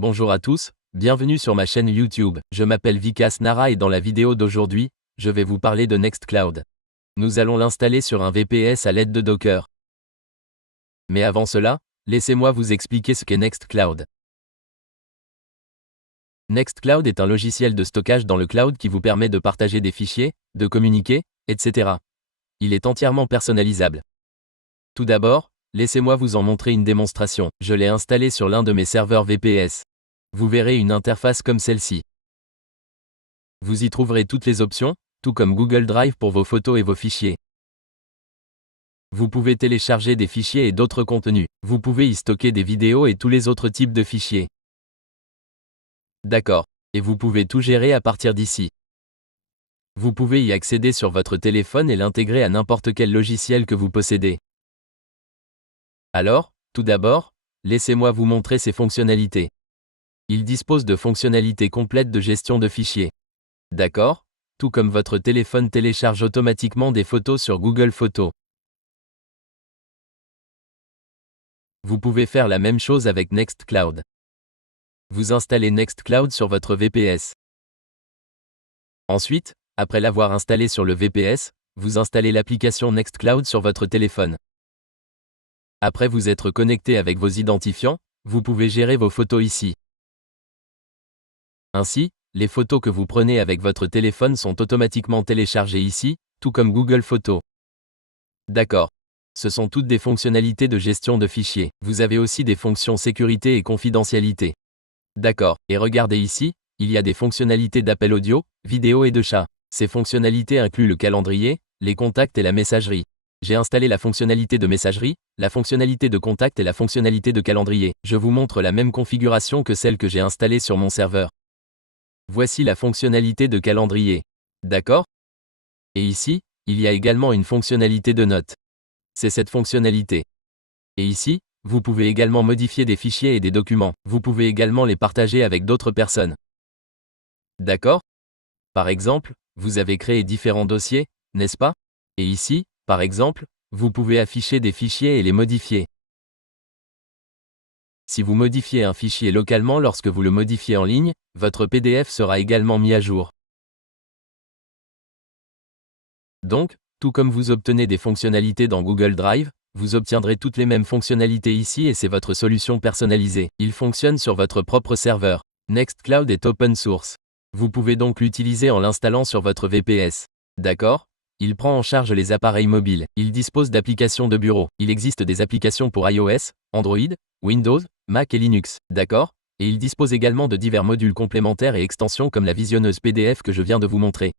Bonjour à tous, bienvenue sur ma chaîne YouTube. Je m'appelle Vikas Nara et dans la vidéo d'aujourd'hui, je vais vous parler de Nextcloud. Nous allons l'installer sur un VPS à l'aide de Docker. Mais avant cela, laissez-moi vous expliquer ce qu'est Nextcloud. Nextcloud est un logiciel de stockage dans le cloud qui vous permet de partager des fichiers, de communiquer, etc. Il est entièrement personnalisable. Tout d'abord, laissez-moi vous en montrer une démonstration. Je l'ai installé sur l'un de mes serveurs VPS. Vous verrez une interface comme celle-ci. Vous y trouverez toutes les options, tout comme Google Drive pour vos photos et vos fichiers. Vous pouvez télécharger des fichiers et d'autres contenus. Vous pouvez y stocker des vidéos et tous les autres types de fichiers. D'accord. Et vous pouvez tout gérer à partir d'ici. Vous pouvez y accéder sur votre téléphone et l'intégrer à n'importe quel logiciel que vous possédez. Alors, tout d'abord, laissez-moi vous montrer ses fonctionnalités. Il dispose de fonctionnalités complètes de gestion de fichiers. D'accord ? Tout comme votre téléphone télécharge automatiquement des photos sur Google Photos. Vous pouvez faire la même chose avec Nextcloud. Vous installez Nextcloud sur votre VPS. Ensuite, après l'avoir installé sur le VPS, vous installez l'application Nextcloud sur votre téléphone. Après vous être connecté avec vos identifiants, vous pouvez gérer vos photos ici. Ainsi, les photos que vous prenez avec votre téléphone sont automatiquement téléchargées ici, tout comme Google Photos. D'accord. Ce sont toutes des fonctionnalités de gestion de fichiers. Vous avez aussi des fonctions sécurité et confidentialité. D'accord. Et regardez ici, il y a des fonctionnalités d'appel audio, vidéo et de chat. Ces fonctionnalités incluent le calendrier, les contacts et la messagerie. J'ai installé la fonctionnalité de messagerie, la fonctionnalité de contact et la fonctionnalité de calendrier. Je vous montre la même configuration que celle que j'ai installée sur mon serveur. Voici la fonctionnalité de calendrier. D'accord ? Et ici, il y a également une fonctionnalité de notes. C'est cette fonctionnalité. Et ici, vous pouvez également modifier des fichiers et des documents. Vous pouvez également les partager avec d'autres personnes. D'accord ? Par exemple, vous avez créé différents dossiers, n'est-ce pas ? Et ici, par exemple, vous pouvez afficher des fichiers et les modifier. Si vous modifiez un fichier localement lorsque vous le modifiez en ligne, votre PDF sera également mis à jour. Donc, tout comme vous obtenez des fonctionnalités dans Google Drive, vous obtiendrez toutes les mêmes fonctionnalités ici et c'est votre solution personnalisée. Il fonctionne sur votre propre serveur. Nextcloud est open source. Vous pouvez donc l'utiliser en l'installant sur votre VPS. D'accord ? Il prend en charge les appareils mobiles. Il dispose d'applications de bureau. Il existe des applications pour iOS, Android, Windows, Mac et Linux. D'accord ? Et il dispose également de divers modules complémentaires et extensions comme la visionneuse PDF que je viens de vous montrer.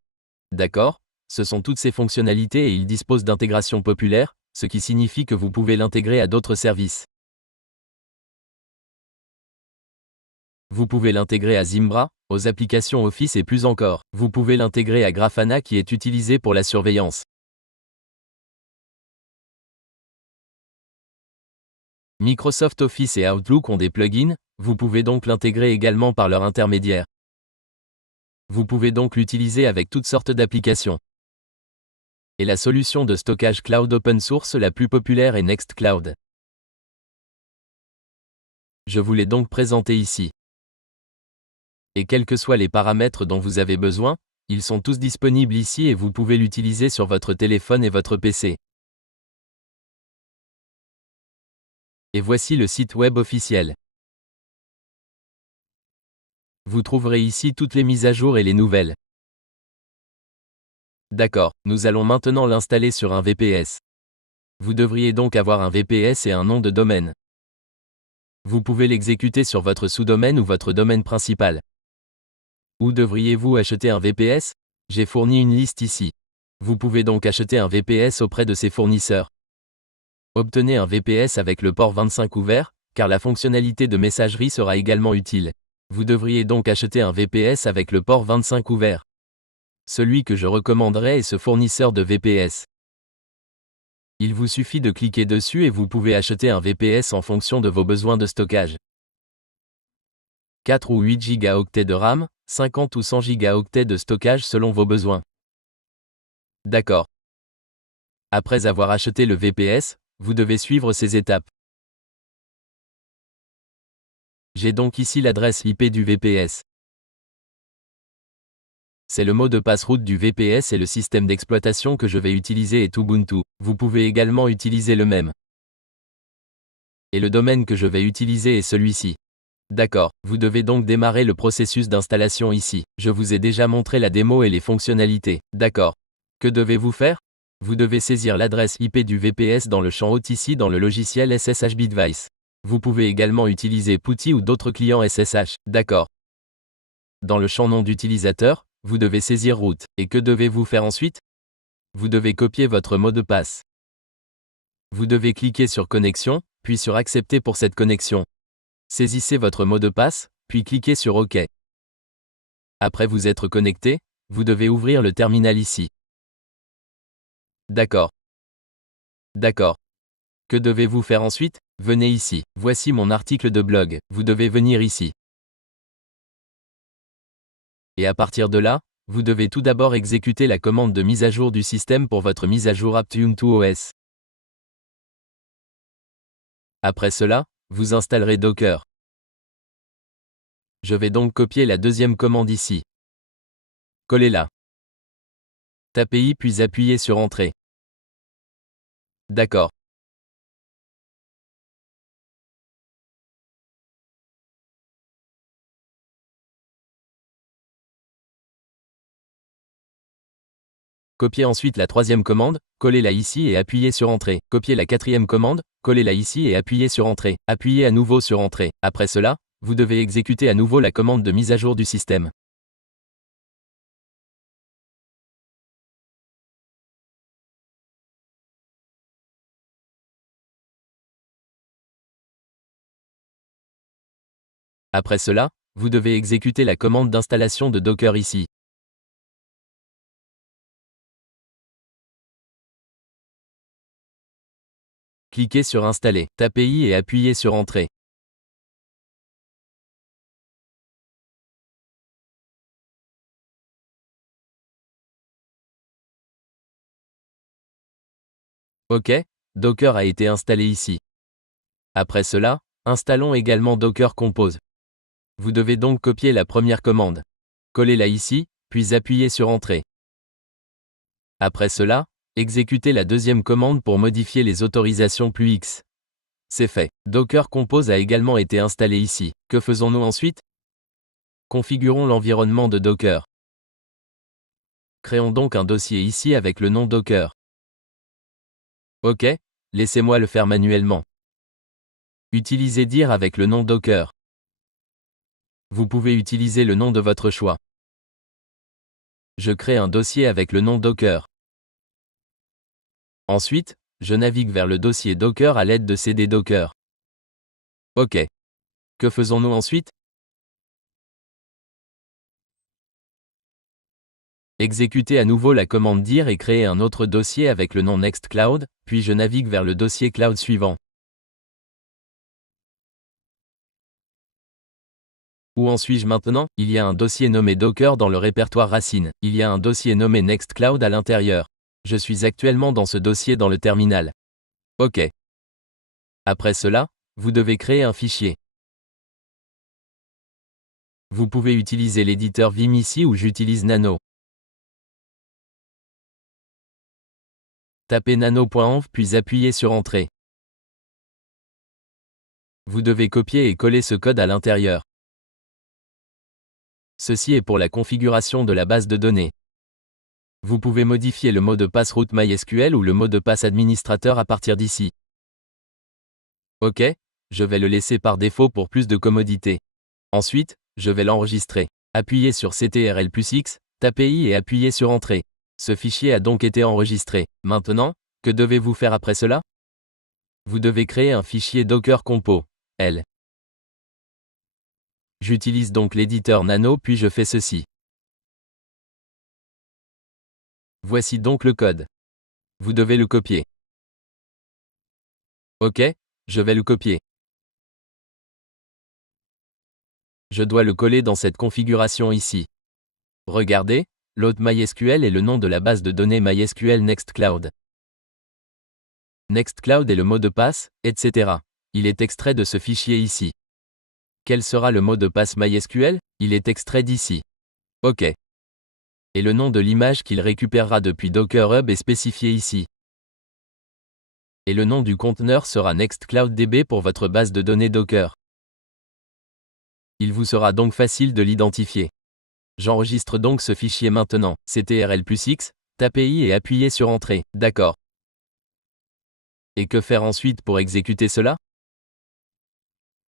D'accord ? Ce sont toutes ces fonctionnalités et il dispose d'intégration populaire, ce qui signifie que vous pouvez l'intégrer à d'autres services. Vous pouvez l'intégrer à Zimbra, aux applications Office et plus encore. Vous pouvez l'intégrer à Grafana qui est utilisé pour la surveillance. Microsoft Office et Outlook ont des plugins, vous pouvez donc l'intégrer également par leur intermédiaire. Vous pouvez donc l'utiliser avec toutes sortes d'applications. Et la solution de stockage cloud open source la plus populaire est Nextcloud. Je vous l'ai donc présenté ici. Et quels que soient les paramètres dont vous avez besoin, ils sont tous disponibles ici et vous pouvez l'utiliser sur votre téléphone et votre PC. Et voici le site web officiel. Vous trouverez ici toutes les mises à jour et les nouvelles. D'accord, nous allons maintenant l'installer sur un VPS. Vous devriez donc avoir un VPS et un nom de domaine. Vous pouvez l'exécuter sur votre sous-domaine ou votre domaine principal. Où devriez-vous acheter un VPS ? J'ai fourni une liste ici. Vous pouvez donc acheter un VPS auprès de ces fournisseurs. Obtenez un VPS avec le port 25 ouvert, car la fonctionnalité de messagerie sera également utile. Vous devriez donc acheter un VPS avec le port 25 ouvert. Celui que je recommanderais est ce fournisseur de VPS. Il vous suffit de cliquer dessus et vous pouvez acheter un VPS en fonction de vos besoins de stockage. 4 ou 8 Go de RAM, 50 ou 100 Go de stockage selon vos besoins. D'accord. Après avoir acheté le VPS, vous devez suivre ces étapes. J'ai donc ici l'adresse IP du VPS. C'est le mot de passe root du VPS et le système d'exploitation que je vais utiliser est Ubuntu. Vous pouvez également utiliser le même. Et le domaine que je vais utiliser est celui-ci. D'accord, vous devez donc démarrer le processus d'installation ici. Je vous ai déjà montré la démo et les fonctionnalités. D'accord. Que devez-vous faire? Vous devez saisir l'adresse IP du VPS dans le champ OTC dans le logiciel SSH Bitwise. Vous pouvez également utiliser PuTTY ou d'autres clients SSH. D'accord. Dans le champ nom d'utilisateur, vous devez saisir root. Et que devez-vous faire ensuite? Vous devez copier votre mot de passe. Vous devez cliquer sur connexion, puis sur accepter pour cette connexion. Saisissez votre mot de passe, puis cliquez sur OK. Après vous être connecté, vous devez ouvrir le terminal ici. D'accord. D'accord. Que devez-vous faire ensuite? Venez ici. Voici mon article de blog. Vous devez venir ici. Et à partir de là, vous devez tout d'abord exécuter la commande de mise à jour du système pour votre mise à jour Ubuntu-OS. Après cela, vous installerez Docker. Je vais donc copier la deuxième commande ici. Collez-la. Tapez I puis appuyez sur Entrée. D'accord. Copiez ensuite la troisième commande, collez-la ici et appuyez sur Entrée. Copiez la quatrième commande, collez-la ici et appuyez sur Entrée. Appuyez à nouveau sur Entrée. Après cela, vous devez exécuter à nouveau la commande de mise à jour du système. Après cela, vous devez exécuter la commande d'installation de Docker ici. Cliquez sur Installer, tapez I et appuyez sur Entrée. OK, Docker a été installé ici. Après cela, installons également Docker Compose. Vous devez donc copier la première commande. Collez-la ici, puis appuyez sur Entrée. Après cela, exécutez la deuxième commande pour modifier les autorisations plus X. C'est fait. Docker Compose a également été installé ici. Que faisons-nous ensuite? Configurons l'environnement de Docker. Créons donc un dossier ici avec le nom Docker. OK, laissez-moi le faire manuellement. Utilisez dir avec le nom Docker. Vous pouvez utiliser le nom de votre choix. Je crée un dossier avec le nom Docker. Ensuite, je navigue vers le dossier Docker à l'aide de cd Docker. OK. Que faisons-nous ensuite? Exécutez à nouveau la commande dir et créer un autre dossier avec le nom Nextcloud, puis je navigue vers le dossier cloud suivant. Où en suis-je maintenant? Il y a un dossier nommé Docker dans le répertoire racine. Il y a un dossier nommé Nextcloud à l'intérieur. Je suis actuellement dans ce dossier dans le terminal. OK. Après cela, vous devez créer un fichier. Vous pouvez utiliser l'éditeur Vim ici ou j'utilise Nano. Tapez nano.env puis appuyez sur Entrée. Vous devez copier et coller ce code à l'intérieur. Ceci est pour la configuration de la base de données. Vous pouvez modifier le mot de passe root MySQL ou le mot de passe administrateur à partir d'ici. OK, je vais le laisser par défaut pour plus de commodité. Ensuite, je vais l'enregistrer. Appuyez sur CTRL+X, tapez I et appuyez sur Entrée. Ce fichier a donc été enregistré. Maintenant, que devez-vous faire après cela? Vous devez créer un fichier Docker Compo, L. J'utilise donc l'éditeur Nano puis je fais ceci. Voici donc le code. Vous devez le copier. OK, je vais le copier. Je dois le coller dans cette configuration ici. Regardez, l'hôte MySQL est le nom de la base de données MySQL Nextcloud. Nextcloud est le mot de passe, etc. Il est extrait de ce fichier ici. Quel sera le mot de passe MySQL? Il est extrait d'ici. OK. Et le nom de l'image qu'il récupérera depuis Docker Hub est spécifié ici. Et le nom du conteneur sera NextCloudDB pour votre base de données Docker. Il vous sera donc facile de l'identifier. J'enregistre donc ce fichier maintenant, ctrl+X, tapez I et appuyez sur Entrée, d'accord. Et que faire ensuite pour exécuter cela?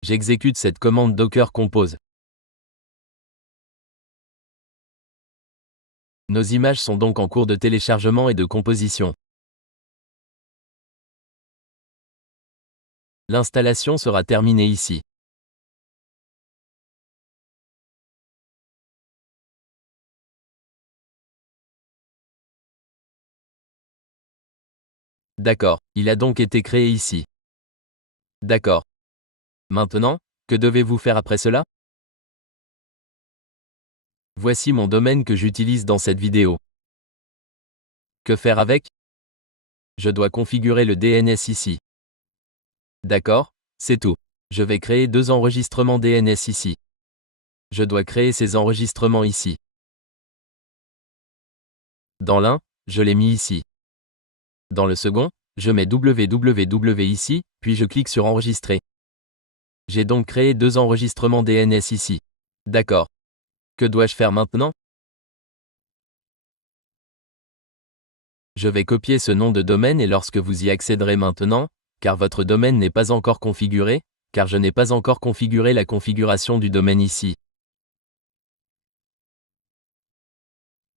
J'exécute cette commande docker compose. Nos images sont donc en cours de téléchargement et de composition. L'installation sera terminée ici. D'accord, il a donc été créé ici. D'accord. Maintenant, que devez-vous faire après cela? Voici mon domaine que j'utilise dans cette vidéo. Que faire avec? Je dois configurer le DNS ici. D'accord, c'est tout. Je vais créer 2 enregistrements DNS ici. Je dois créer ces enregistrements ici. Dans l'un, je l'ai mis ici. Dans le second, je mets www ici, puis je clique sur enregistrer. J'ai donc créé 2 enregistrements DNS ici. D'accord. Que dois-je faire maintenant? Je vais copier ce nom de domaine et lorsque vous y accéderez maintenant, car votre domaine n'est pas encore configuré, car je n'ai pas encore configuré la configuration du domaine ici.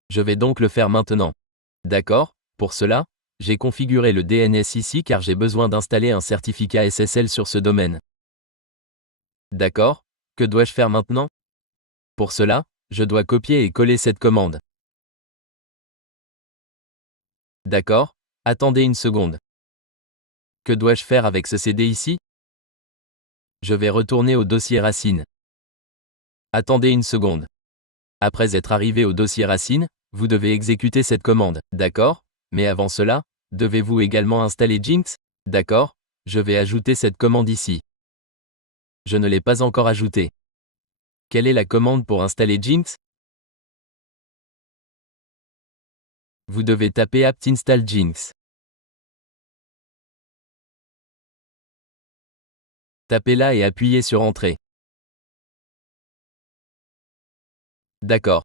Je vais donc le faire maintenant. D'accord, pour cela, j'ai configuré le DNS ici car j'ai besoin d'installer un certificat SSL sur ce domaine. D'accord, que dois-je faire maintenant? Pour cela, je dois copier et coller cette commande. D'accord, attendez une seconde. Que dois-je faire avec ce CD ici? Je vais retourner au dossier racine. Attendez une seconde. Après être arrivé au dossier racine, vous devez exécuter cette commande, d'accord? Mais avant cela, devez-vous également installer Jinx? D'accord, je vais ajouter cette commande ici. Je ne l'ai pas encore ajoutée. Quelle est la commande pour installer Jinx? Vous devez taper apt install Jinx. Tapez là et appuyez sur Entrée. D'accord.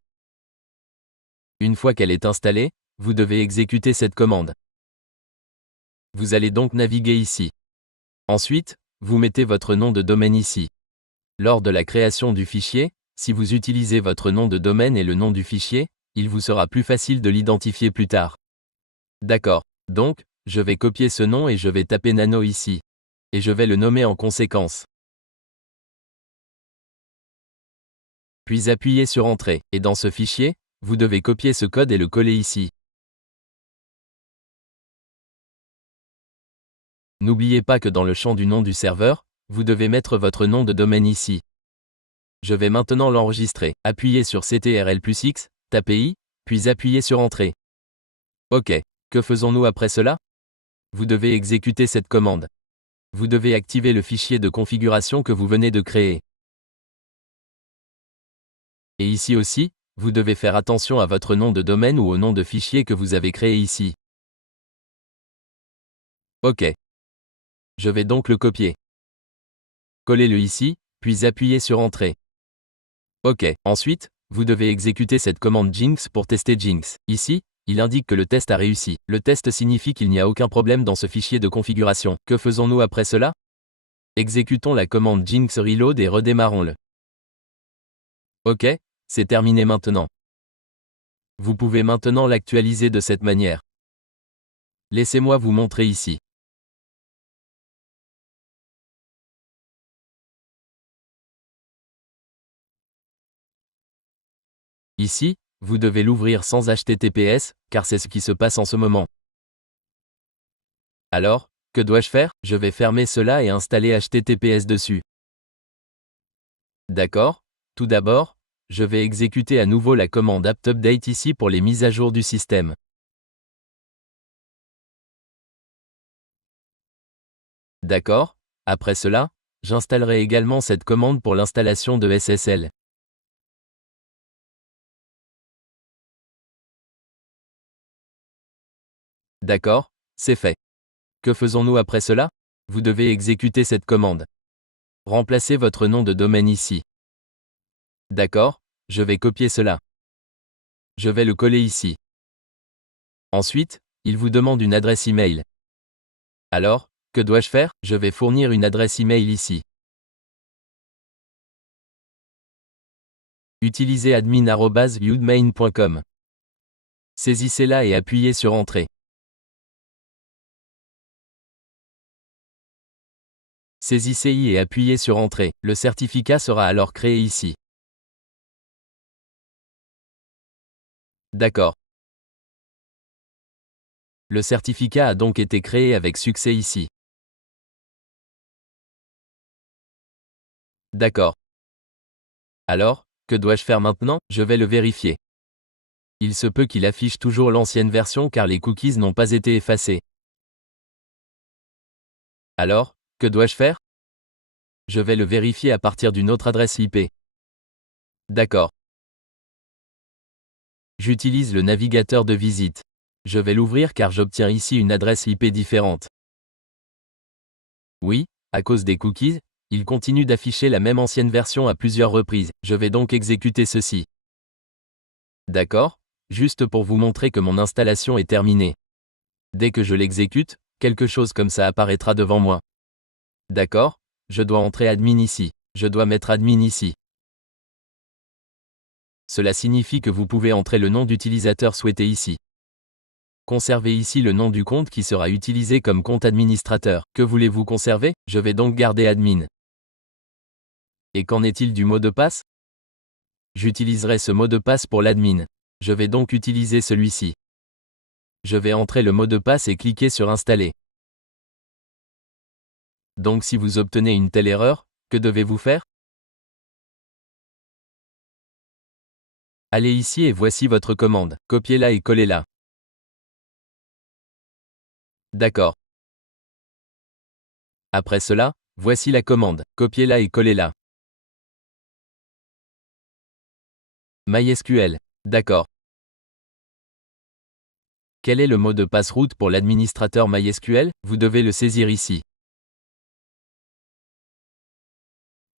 Une fois qu'elle est installée, vous devez exécuter cette commande. Vous allez donc naviguer ici. Ensuite, vous mettez votre nom de domaine ici. Lors de la création du fichier, si vous utilisez votre nom de domaine et le nom du fichier, il vous sera plus facile de l'identifier plus tard. D'accord. Donc, je vais copier ce nom et je vais taper nano ici. Et je vais le nommer en conséquence. Puis appuyez sur Entrée, et dans ce fichier, vous devez copier ce code et le coller ici. N'oubliez pas que dans le champ du nom du serveur, vous devez mettre votre nom de domaine ici. Je vais maintenant l'enregistrer. Appuyez sur ctrl+X, tapez I, puis appuyez sur Entrée. OK. Que faisons-nous après cela? Vous devez exécuter cette commande. Vous devez activer le fichier de configuration que vous venez de créer. Et ici aussi, vous devez faire attention à votre nom de domaine ou au nom de fichier que vous avez créé ici. OK. Je vais donc le copier. Collez-le ici, puis appuyez sur Entrée. OK. Ensuite, vous devez exécuter cette commande Jinx pour tester Jinx. Ici, il indique que le test a réussi. Le test signifie qu'il n'y a aucun problème dans ce fichier de configuration. Que faisons-nous après cela? Exécutons la commande Jinx reload et redémarrons-le. OK, c'est terminé maintenant. Vous pouvez maintenant l'actualiser de cette manière. Laissez-moi vous montrer ici. Ici, vous devez l'ouvrir sans HTTPS, car c'est ce qui se passe en ce moment. Alors, que dois-je faire? Je vais fermer cela et installer HTTPS dessus. D'accord, tout d'abord, je vais exécuter à nouveau la commande apt-update ici pour les mises à jour du système. D'accord, après cela, J'installerai également cette commande pour l'installation de SSL. D'accord, c'est fait. Que faisons-nous après cela? Vous devez exécuter cette commande. Remplacez votre nom de domaine ici. D'accord, je vais copier cela. Je vais le coller ici. Ensuite, il vous demande une adresse email. Alors, que dois-je faire? Je vais fournir une adresse email ici. Utilisez admin@udmain.com. Saisissez-la et appuyez sur Entrée. Saisissez-y et appuyez sur Entrée. Le certificat sera alors créé ici. D'accord. Le certificat a donc été créé avec succès ici. D'accord. Alors, que dois-je faire maintenant? Je vais le vérifier. Il se peut qu'il affiche toujours l'ancienne version car les cookies n'ont pas été effacés. Alors, que dois-je faire? Je vais le vérifier à partir d'une autre adresse IP. D'accord. J'utilise le navigateur de visite. Je vais l'ouvrir car j'obtiens ici une adresse IP différente. Oui, à cause des cookies, il continue d'afficher la même ancienne version à plusieurs reprises. Je vais donc exécuter ceci. D'accord, juste pour vous montrer que mon installation est terminée. Dès que je l'exécute, quelque chose comme ça apparaîtra devant moi. D'accord, je dois entrer admin ici. Je dois mettre admin ici. Cela signifie que vous pouvez entrer le nom d'utilisateur souhaité ici. Conservez ici le nom du compte qui sera utilisé comme compte administrateur. Que voulez-vous conserver? Je vais donc garder admin. Et qu'en est-il du mot de passe? J'utiliserai ce mot de passe pour l'admin. Je vais donc utiliser celui-ci. Je vais entrer le mot de passe et cliquer sur Installer. Donc si vous obtenez une telle erreur, que devez-vous faire? Allez ici et voici votre commande. Copiez-la et collez-la. D'accord. Après cela, voici la commande. Copiez-la et collez-la. MySQL. D'accord. Quel est le mot de passe root pour l'administrateur MySQL? Vous devez le saisir ici.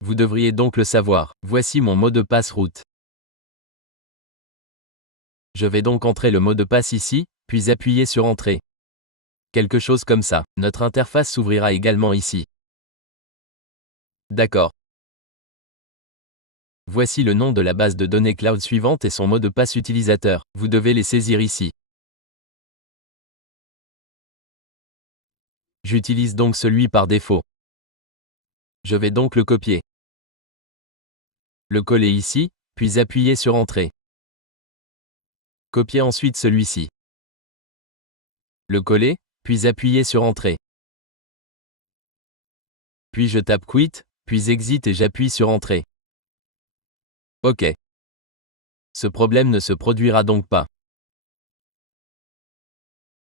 Vous devriez donc le savoir. Voici mon mot de passe root. Je vais donc entrer le mot de passe ici, puis appuyer sur Entrée. Quelque chose comme ça. Notre interface s'ouvrira également ici. D'accord. Voici le nom de la base de données cloud suivante et son mot de passe utilisateur. Vous devez les saisir ici. J'utilise donc celui par défaut. Je vais donc le copier. Le coller ici, puis appuyer sur Entrée. Copier ensuite celui-ci. Le coller, puis appuyer sur Entrée. Puis je tape Quit, puis Exit et j'appuie sur Entrée. OK. Ce problème ne se produira donc pas.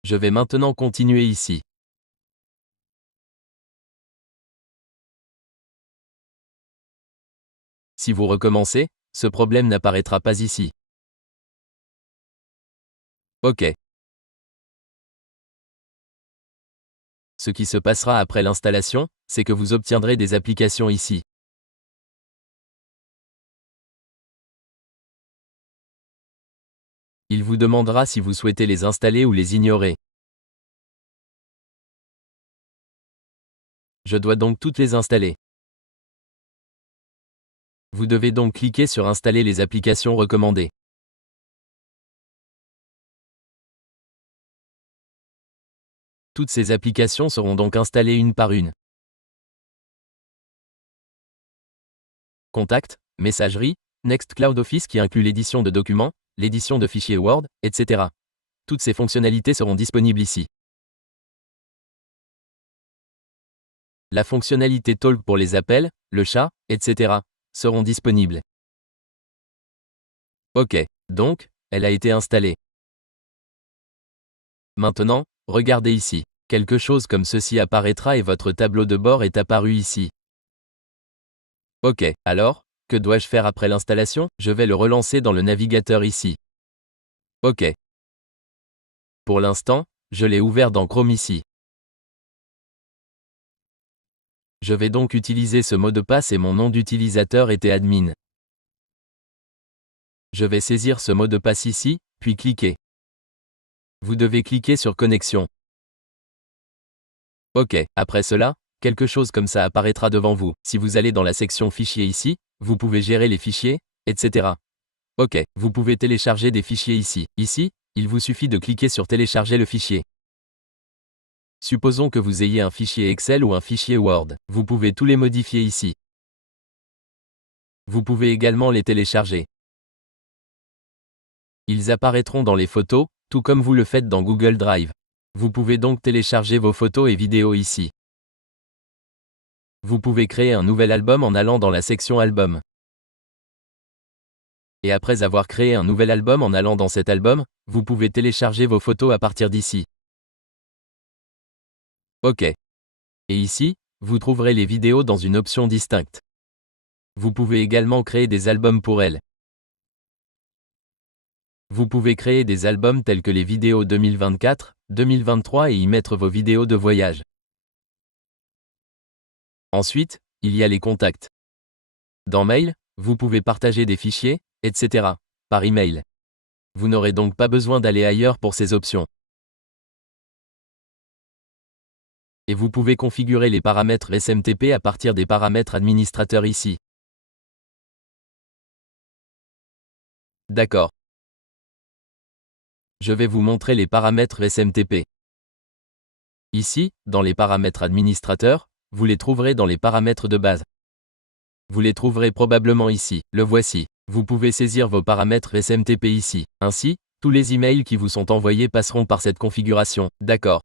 Je vais maintenant continuer ici. Si vous recommencez, ce problème n'apparaîtra pas ici. OK. Ce qui se passera après l'installation, c'est que vous obtiendrez des applications ici. Il vous demandera si vous souhaitez les installer ou les ignorer. Je dois donc toutes les installer. Vous devez donc cliquer sur Installer les applications recommandées. Toutes ces applications seront donc installées une par une. Contact, messagerie, Nextcloud Office qui inclut l'édition de documents, l'édition de fichiers Word, etc. Toutes ces fonctionnalités seront disponibles ici. La fonctionnalité Talk pour les appels, le chat, etc. seront disponibles. OK. Donc, elle a été installée. Maintenant, regardez ici. Quelque chose comme ceci apparaîtra et votre tableau de bord est apparu ici. Ok, alors, que dois-je faire après l'installation? Je vais le relancer dans le navigateur ici. Ok. Pour l'instant, je l'ai ouvert dans Chrome ici. Je vais donc utiliser ce mot de passe et mon nom d'utilisateur était admin. Je vais saisir ce mot de passe ici, puis cliquer. Vous devez cliquer sur Connexion. Ok, après cela, quelque chose comme ça apparaîtra devant vous. Si vous allez dans la section Fichiers ici, vous pouvez gérer les fichiers, etc. Ok, vous pouvez télécharger des fichiers ici. Ici, il vous suffit de cliquer sur Télécharger le fichier. Supposons que vous ayez un fichier Excel ou un fichier Word. Vous pouvez tous les modifier ici. Vous pouvez également les télécharger. Ils apparaîtront dans les photos, tout comme vous le faites dans Google Drive. Vous pouvez donc télécharger vos photos et vidéos ici. Vous pouvez créer un nouvel album en allant dans la section Album. Et après avoir créé un nouvel album en allant dans cet album, vous pouvez télécharger vos photos à partir d'ici. Ok. Et ici, vous trouverez les vidéos dans une option distincte. Vous pouvez également créer des albums pour elles. Vous pouvez créer des albums tels que les vidéos 2024, 2023 et y mettre vos vidéos de voyage. Ensuite, il y a les contacts. Dans Mail, vous pouvez partager des fichiers, etc. par email. Vous n'aurez donc pas besoin d'aller ailleurs pour ces options. Et vous pouvez configurer les paramètres SMTP à partir des paramètres administrateurs ici. D'accord. Je vais vous montrer les paramètres SMTP. Ici, dans les paramètres administrateurs, vous les trouverez dans les paramètres de base. Vous les trouverez probablement ici, le voici. Vous pouvez saisir vos paramètres SMTP ici. Ainsi, tous les emails qui vous sont envoyés passeront par cette configuration. D'accord.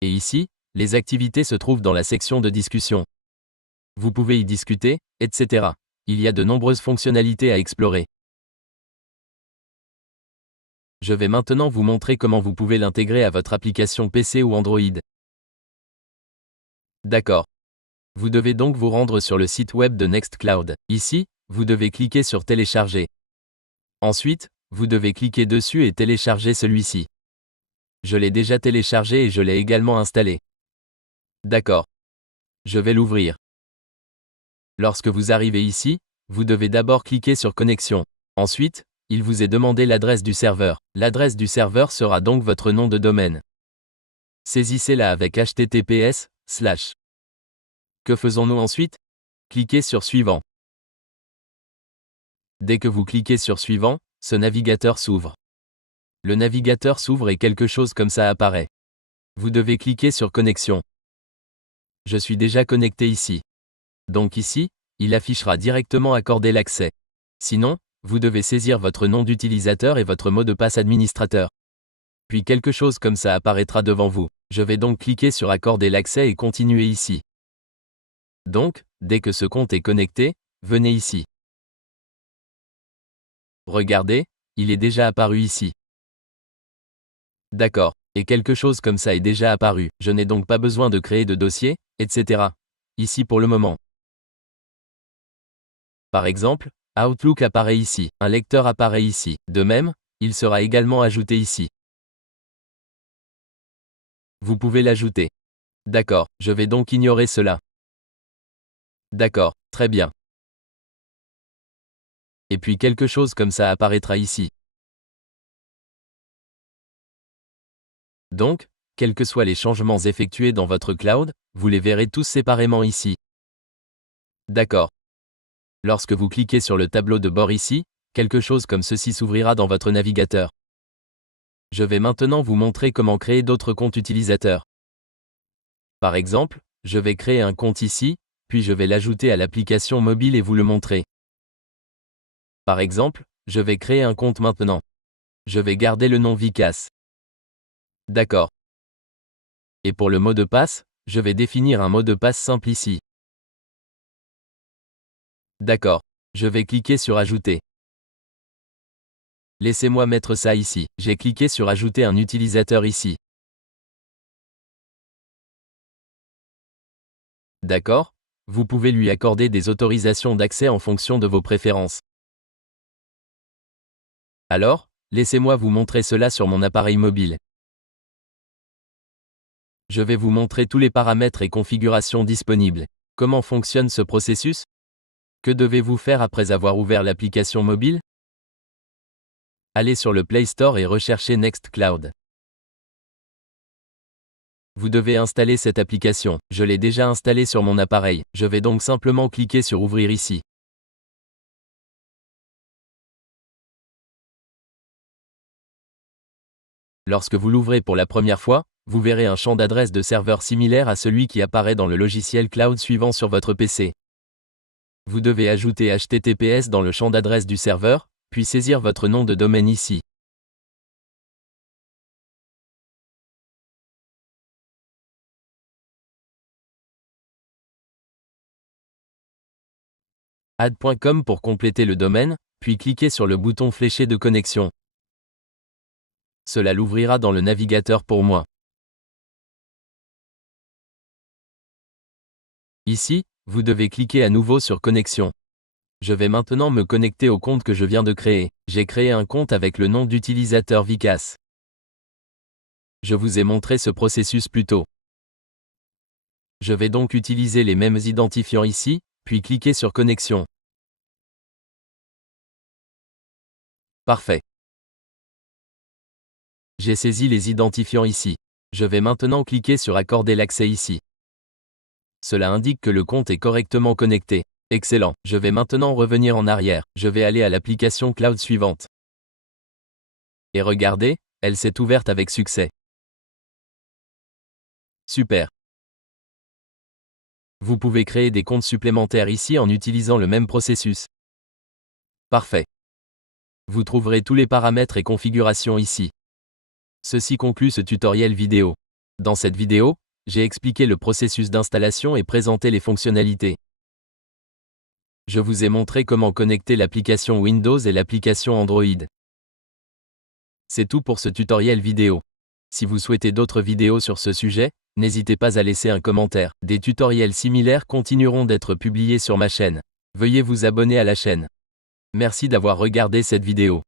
Et ici, les activités se trouvent dans la section de discussion. Vous pouvez y discuter, etc. Il y a de nombreuses fonctionnalités à explorer. Je vais maintenant vous montrer comment vous pouvez l'intégrer à votre application PC ou Android. D'accord. Vous devez donc vous rendre sur le site web de Nextcloud. Ici, vous devez cliquer sur Télécharger. Ensuite, vous devez cliquer dessus et télécharger celui-ci. Je l'ai déjà téléchargé et je l'ai également installé. D'accord. Je vais l'ouvrir. Lorsque vous arrivez ici, vous devez d'abord cliquer sur Connexion. Ensuite, il vous est demandé l'adresse du serveur. L'adresse du serveur sera donc votre nom de domaine. Saisissez-la avec https:/. Que faisons-nous ensuite? Cliquez sur Suivant. Dès que vous cliquez sur Suivant, ce navigateur s'ouvre. Le navigateur s'ouvre et quelque chose comme ça apparaît. Vous devez cliquer sur Connexion. Je suis déjà connecté ici. Donc ici, il affichera directement accorder l'accès. Sinon, vous devez saisir votre nom d'utilisateur et votre mot de passe administrateur. Puis quelque chose comme ça apparaîtra devant vous. Je vais donc cliquer sur accorder l'accès et continuer ici. Donc, dès que ce compte est connecté, venez ici. Regardez, il est déjà apparu ici. D'accord, et quelque chose comme ça est déjà apparu. Je n'ai donc pas besoin de créer de dossier, etc. ici pour le moment. Par exemple, Outlook apparaît ici, un lecteur apparaît ici. De même, il sera également ajouté ici. Vous pouvez l'ajouter. D'accord, je vais donc ignorer cela. D'accord, très bien. Et puis quelque chose comme ça apparaîtra ici. Donc, quels que soient les changements effectués dans votre cloud, vous les verrez tous séparément ici. D'accord. Lorsque vous cliquez sur le tableau de bord ici, quelque chose comme ceci s'ouvrira dans votre navigateur. Je vais maintenant vous montrer comment créer d'autres comptes utilisateurs. Par exemple, je vais créer un compte ici, puis je vais l'ajouter à l'application mobile et vous le montrer. Par exemple, je vais créer un compte maintenant. Je vais garder le nom Vicas. D'accord. Et pour le mot de passe, je vais définir un mot de passe simple ici. D'accord. Je vais cliquer sur Ajouter. Laissez-moi mettre ça ici. J'ai cliqué sur Ajouter un utilisateur ici. D'accord. Vous pouvez lui accorder des autorisations d'accès en fonction de vos préférences. Alors, laissez-moi vous montrer cela sur mon appareil mobile. Je vais vous montrer tous les paramètres et configurations disponibles. Comment fonctionne ce processus? Que devez-vous faire après avoir ouvert l'application mobile? Allez sur le Play Store et recherchez Nextcloud. Vous devez installer cette application. Je l'ai déjà installée sur mon appareil. Je vais donc simplement cliquer sur Ouvrir ici. Lorsque vous l'ouvrez pour la première fois, vous verrez un champ d'adresse de serveur similaire à celui qui apparaît dans le logiciel cloud suivant sur votre PC. Vous devez ajouter HTTPS dans le champ d'adresse du serveur, puis saisir votre nom de domaine ici. Add.com pour compléter le domaine, puis cliquez sur le bouton fléché de connexion. Cela l'ouvrira dans le navigateur pour moi. Ici, vous devez cliquer à nouveau sur Connexion. Je vais maintenant me connecter au compte que je viens de créer. J'ai créé un compte avec le nom d'utilisateur Vicas. Je vous ai montré ce processus plus tôt. Je vais donc utiliser les mêmes identifiants ici, puis cliquer sur Connexion. Parfait. J'ai saisi les identifiants ici. Je vais maintenant cliquer sur Accorder l'accès ici. Cela indique que le compte est correctement connecté. Excellent. Je vais maintenant revenir en arrière. Je vais aller à l'application cloud suivante. Et regardez, elle s'est ouverte avec succès. Super. Vous pouvez créer des comptes supplémentaires ici en utilisant le même processus. Parfait. Vous trouverez tous les paramètres et configurations ici. Ceci conclut ce tutoriel vidéo. Dans cette vidéo, j'ai expliqué le processus d'installation et présenté les fonctionnalités. Je vous ai montré comment connecter l'application Windows et l'application Android. C'est tout pour ce tutoriel vidéo. Si vous souhaitez d'autres vidéos sur ce sujet, n'hésitez pas à laisser un commentaire. Des tutoriels similaires continueront d'être publiés sur ma chaîne. Veuillez vous abonner à la chaîne. Merci d'avoir regardé cette vidéo.